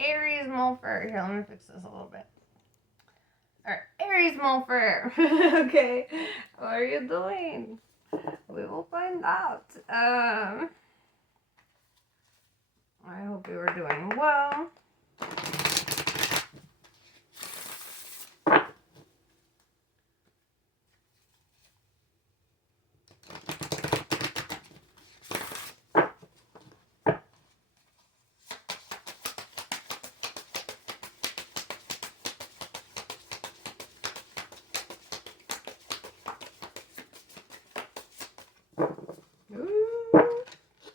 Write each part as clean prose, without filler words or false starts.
Aries Mulfer. Here, let me fix this a little bit. Alright, Aries Mulfer. Okay, what are you doing? We will find out. I hope you are doing well.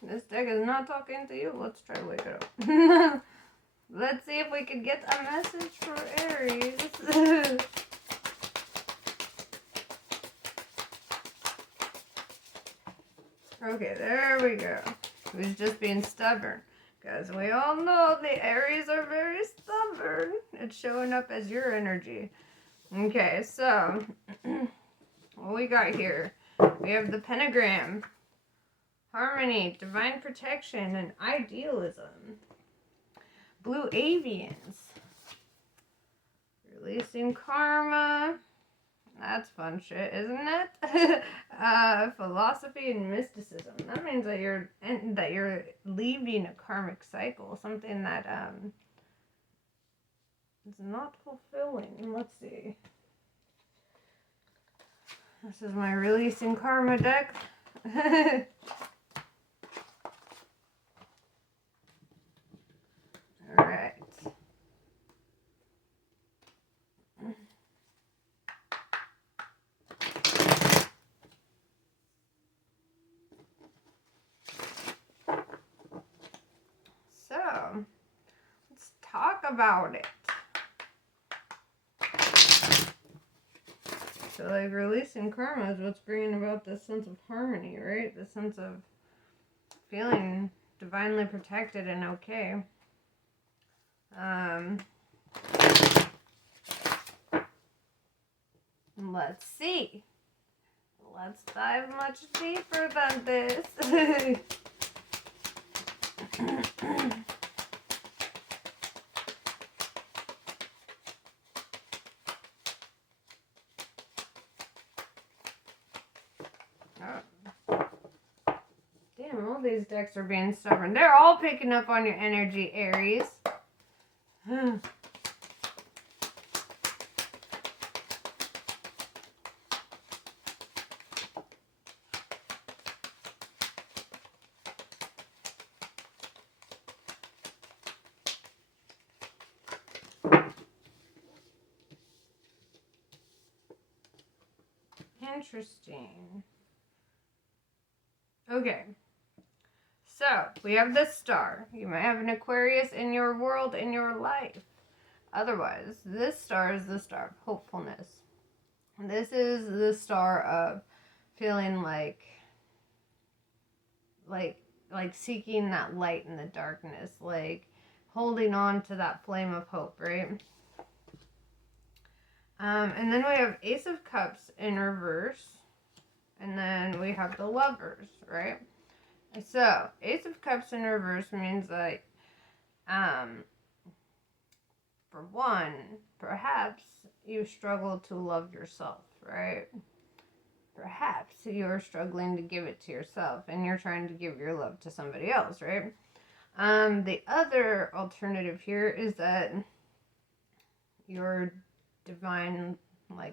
This deck is not talking to you. Let's try to wake it up. Let's see if we can get a message for Aries. Okay, there we go. Who's just being stubborn? Because we all know the Aries are very stubborn. It's showing up as your energy. Okay, so what we got here? We have the pentagram. Harmony, divine protection, and idealism. Blue avians. Releasing karma. That's fun shit, isn't it? Philosophy and mysticism. That means that you're leaving a karmic cycle, something that is not fulfilling. Let's see. This is my releasing karma deck. Alright. So, let's talk about it. So, like, releasing karma is what's bringing about this sense of harmony, right? This sense of feeling divinely protected and okay. Let's see. Let's dive much deeper than this. Damn, all these decks are being stubborn. They're all picking up on your energy, Aries. Interesting. Okay. So, we have this star. You might have an Aquarius in your world, in your life. Otherwise, this star is the star of hopefulness. This is the star of feeling like seeking that light in the darkness, like holding on to that flame of hope, right? And then we have Ace of Cups in reverse, and then we have the Lovers, right? So, Ace of Cups in reverse means that, for one, perhaps you struggle to love yourself, right? Perhaps you're struggling to give it to yourself and you're trying to give your love to somebody else, right? The other alternative here is that your divine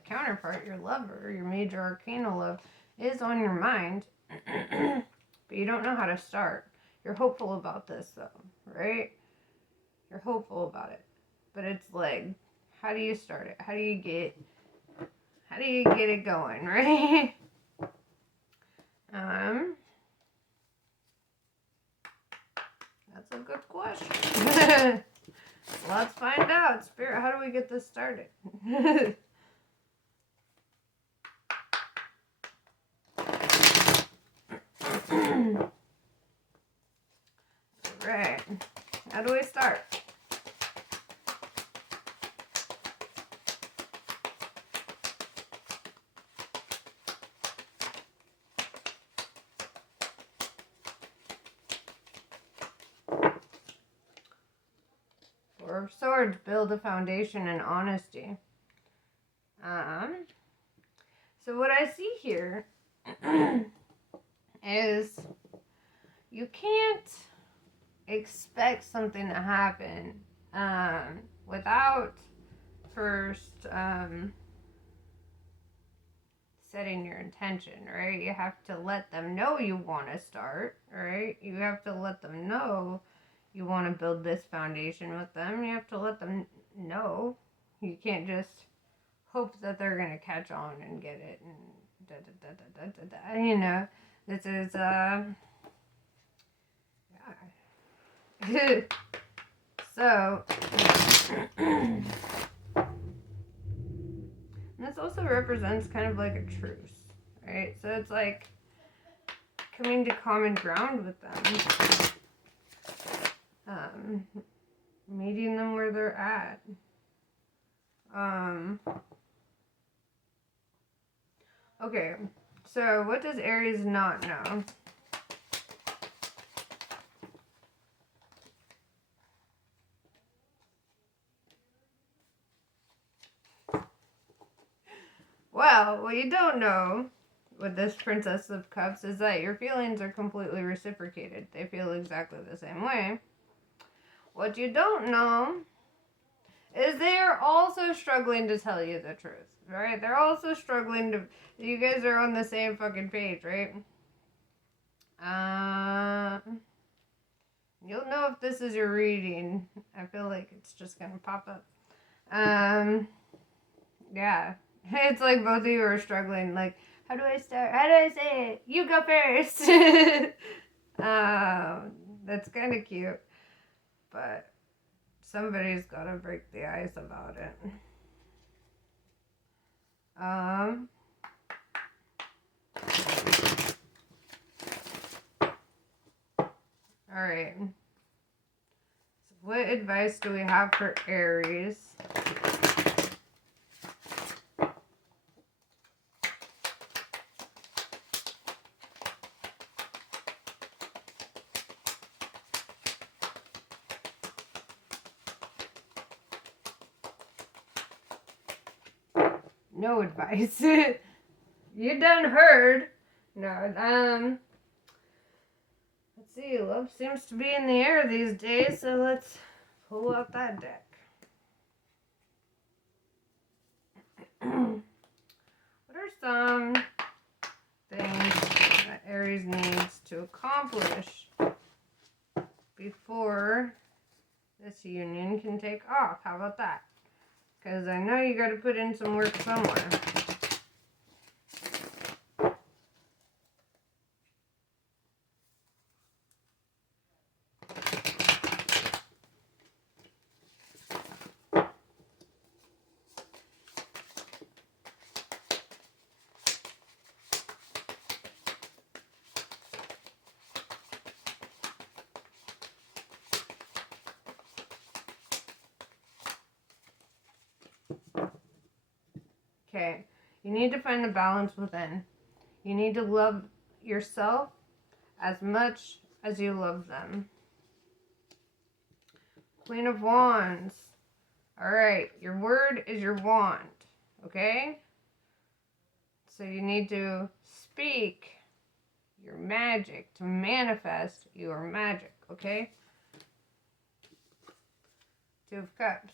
counterpart, your lover, your major arcana love, is on your mind, but you don't know how to start. You're hopeful about this though, right? You're hopeful about it. But it's like, how do you start it? How do you get it going, right? That's a good question. Let's find out. Spirit, how do we get this started? Right. How do we start? Four of Swords, build a foundation in honesty. So what I see here is you can't expect something to happen without first setting your intention, right? You have to let them know you want to start, right? You have to let them know you want to build this foundation with them. You have to let them know. You can't just hope that they're going to catch on and get it and you know, this is yeah. So this also represents kind of like a truce, right? So it's like coming to common ground with them, meeting them where they're at. Okay, so what does Aries not know? Well, what you don't know with this Princess of Cups is that your feelings are completely reciprocated. They feel exactly the same way. What you don't know is they are also struggling to tell you the truth, right? They're also struggling to... You guys are on the same fucking page, right? You'll know if this is your reading. I feel like it's just gonna pop up. Yeah. It's like both of you are struggling. Like, how do I start? How do I say it? You go first. That's kind of cute. But somebody's got to break the ice about it. Alright. So what advice do we have for Aries? No advice. You done heard. No, let's see. Love seems to be in the air these days, so let's pull out that deck. What are some things that Aries needs to accomplish before this union can take off? How about that? Because I know you got to put in some work somewhere. Okay, you need to find a balance within. You need to love yourself as much as you love them. Queen of Wands. Alright, your word is your wand, okay? So you need to speak your magic to manifest your magic, okay? Two of Cups.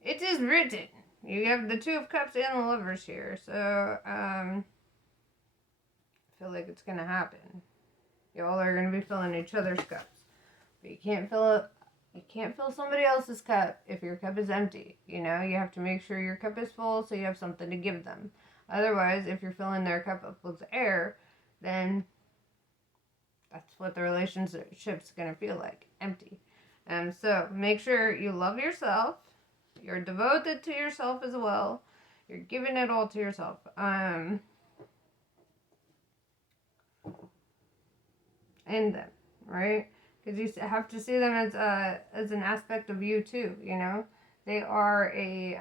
It is written. You have the Two of Cups and the Lovers here, so I feel like it's gonna happen. Y'all are gonna be filling each other's cups, but you can't fill somebody else's cup if your cup is empty. You know, you have to make sure your cup is full so you have something to give them. Otherwise, if you're filling their cup up with air, then that's what the relationship's gonna feel like, empty. So make sure you love yourself. You're devoted to yourself as well. You're giving it all to yourself. And them, right? Because you have to see them as an aspect of you too. You know, they are a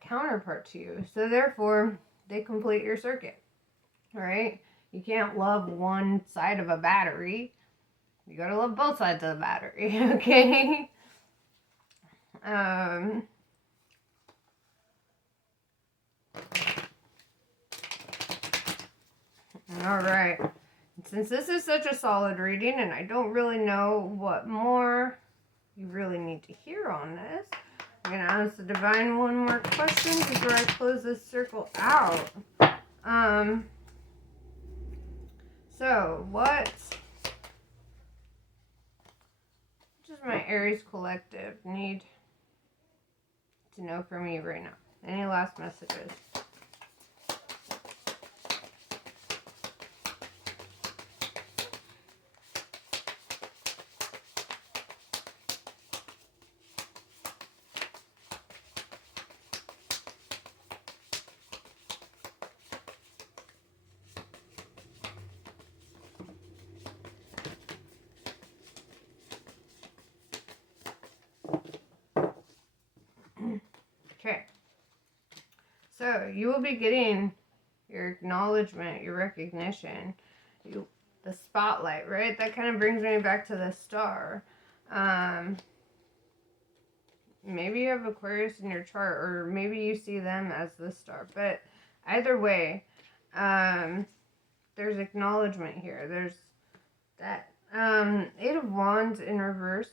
counterpart to you. So therefore, they complete your circuit, right? You can't love one side of a battery. You gotta love both sides of the battery, okay? Alright. Since this is such a solid reading and I don't really know what more you really need to hear on this, I'm going to ask the Divine one more question before I close this circle out. So, what does my Aries collective need to know from me right now? Any last messages? Okay. So, you will be getting your acknowledgement, your recognition, the spotlight, right? That kind of brings me back to the star. Maybe you have Aquarius in your chart, or maybe you see them as the star. But either way, there's acknowledgement here. There's that Eight of Wands in reverse.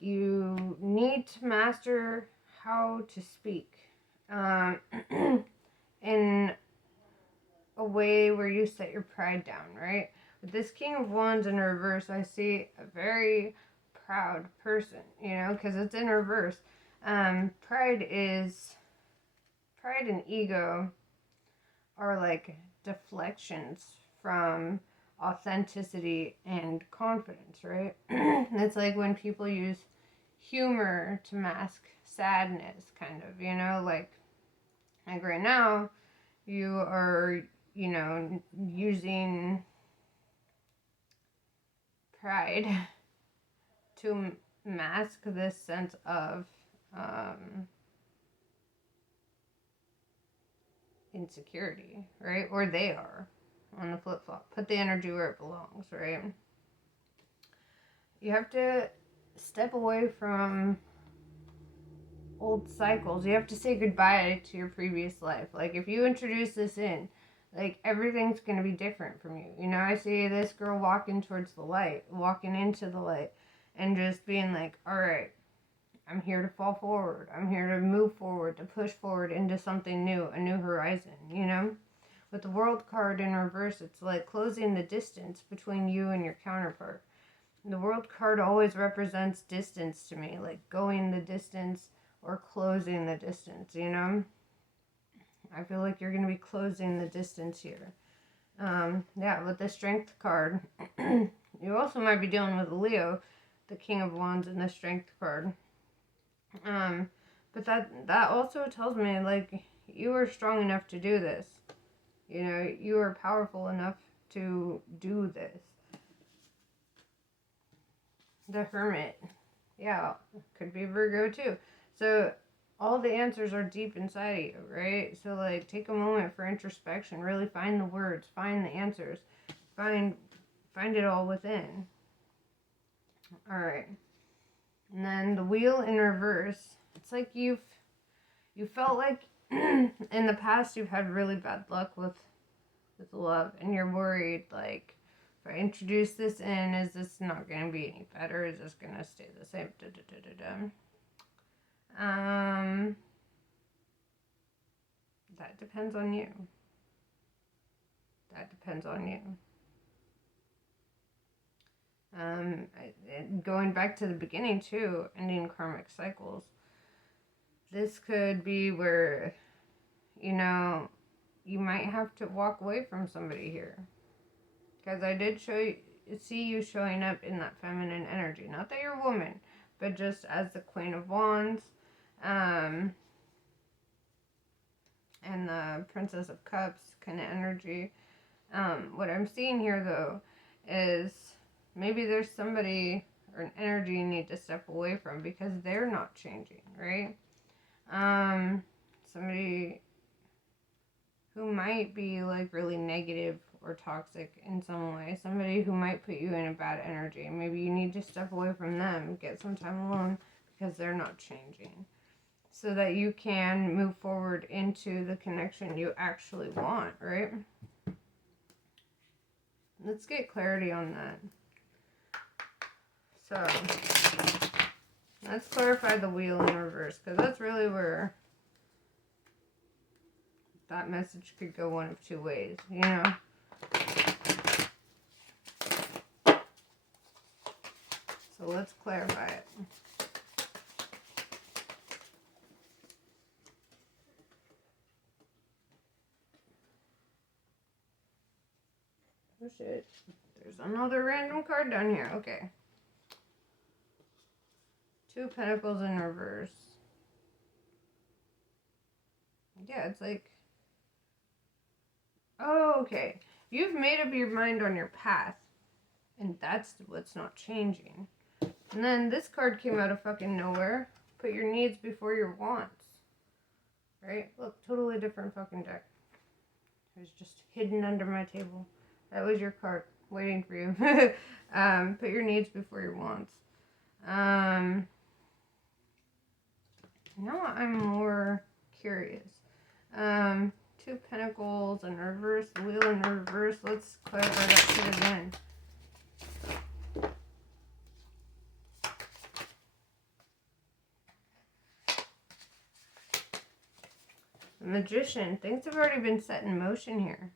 You need to master how to speak in a way where you set your pride down, right? With this King of Wands in reverse, I see a very proud person, because it's in reverse. Pride and ego are like deflections from authenticity and confidence, right? It's like when people use humor to mask sadness, kind of, like right now you are, using pride to mask this sense of insecurity, right? Or they are on the flip-flop. Put the energy where it belongs, right? You have to step away from old cycles. You have to say goodbye to your previous life. Like, if you introduce this in, like, everything's going to be different from you. I see this girl walking into the light, and just being like, all right, I'm here to fall forward. I'm here to move forward, to push forward into something new, a new horizon, With the World card in reverse, it's like closing the distance between you and your counterpart. The World card always represents distance to me, like going the distance or closing the distance, I feel like you're going to be closing the distance here. With the Strength card, you also might be dealing with Leo, the King of Wands, and the Strength card. But that also tells me, like, you are strong enough to do this. You are powerful enough to do this. The Hermit. Yeah, could be Virgo too. So all the answers are deep inside of you, right? So, like, take a moment for introspection. Really find the words. Find the answers. Find it all within. All right. And then the Wheel in reverse. It's like you felt like in the past you've had really bad luck with love, and you're worried, like, if I introduce this in, is this not going to be any better? Is this going to stay the same? That depends on you. Going back to the beginning too, ending karmic cycles. This could be where, you might have to walk away from somebody here. Because I did see you showing up in that feminine energy. Not that you're a woman, but just as the Queen of Wands, and the Princess of Cups kind of energy. What I'm seeing here, though, is maybe there's somebody or an energy you need to step away from because they're not changing, right? Somebody who might be, like, really negative or toxic in some way. Somebody who might put you in a bad energy. Maybe you need to step away from them, get some time alone because they're not changing. So that you can move forward into the connection you actually want, right? Let's get clarity on that. So, let's clarify the wheel in reverse, because that's really where that message could go one of two ways, you know? So let's clarify it. Oh shit. There's another random card down here. Okay. 2 of Pentacles in reverse. Yeah, it's like... Oh, okay. You've made up your mind on your path. And that's what's not changing. And then this card came out of fucking nowhere. Put your needs before your wants. Right? Look, totally different fucking deck. It was just hidden under my table. That was your card. Waiting for you. Put your needs before your wants. Now I'm more curious. 2 Pentacles in reverse, the wheel in reverse. Let's clarify that shit again. The Magician. Things have already been set in motion here.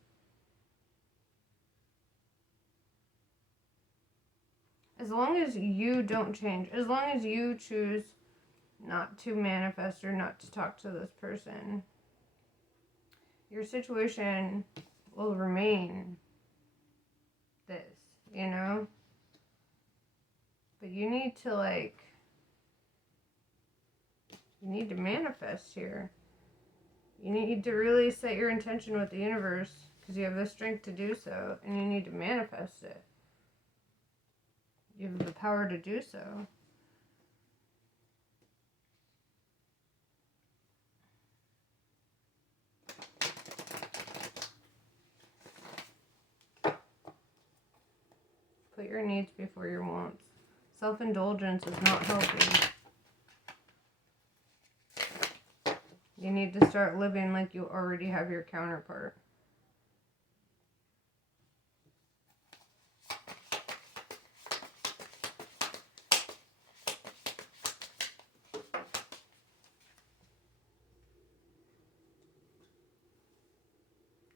As long as you don't change, as long as you choose not to manifest or not to talk to this person, your situation will remain this, you know? But you need to, like, you need to manifest here. You need to really set your intention with the universe because you have the strength to do so, and you need to manifest it. You have the power to do so. Put your needs before your wants. Self-indulgence is not healthy. You need to start living like you already have your counterpart.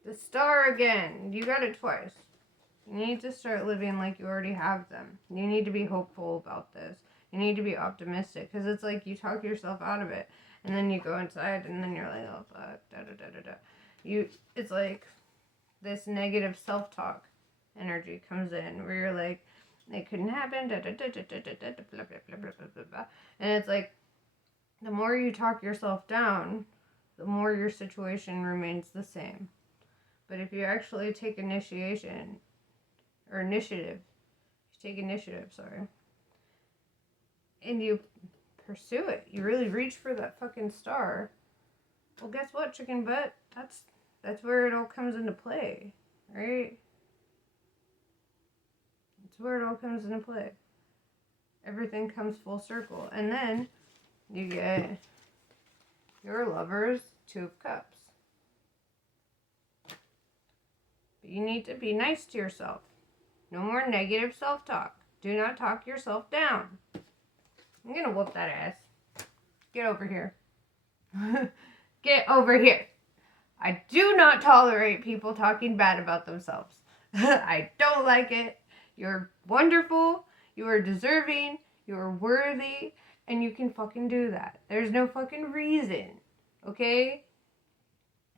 The Star again. You got it twice. You need to start living like you already have them. You need to be hopeful about this. You need to be optimistic. Because it's like you talk yourself out of it. And then you go inside and then you're like, oh fuck, it's like this negative self-talk energy comes in where you're like, it couldn't happen, blah, blah, blah, blah. And it's like, the more you talk yourself down, the more your situation remains the same. But if you actually take initiative, and you pursue it, you really reach for that fucking star, well, guess what, chicken butt? That's where it all comes into play, right? That's where it all comes into play. Everything comes full circle. And then you get your Lover's 2 of Cups. But you need to be nice to yourself. No more negative self-talk. Do not talk yourself down. I'm gonna whoop that ass. Get over here. Get over here. I do not tolerate people talking bad about themselves. I don't like it. You're wonderful. You are deserving. You are worthy. And you can fucking do that. There's no fucking reason. Okay?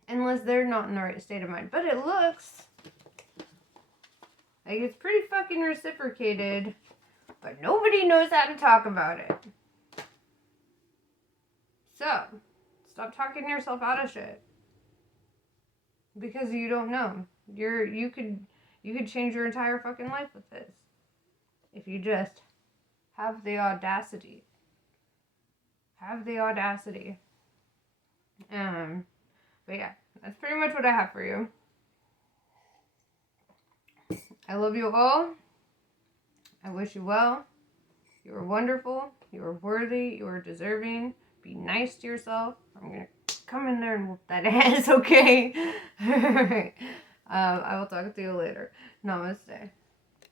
Unless they're not in the right state of mind. But it looks like it's pretty fucking reciprocated. But nobody knows how to talk about it. So, stop talking yourself out of shit. Because you don't know. You could change your entire fucking life with this. If you just have the audacity. Have the audacity. But yeah, that's pretty much what I have for you. I love you all. I wish you well. You are wonderful. You are worthy. You are deserving. Be nice to yourself. I'm going to come in there and whoop that ass, okay? Alright. I will talk to you later. Namaste.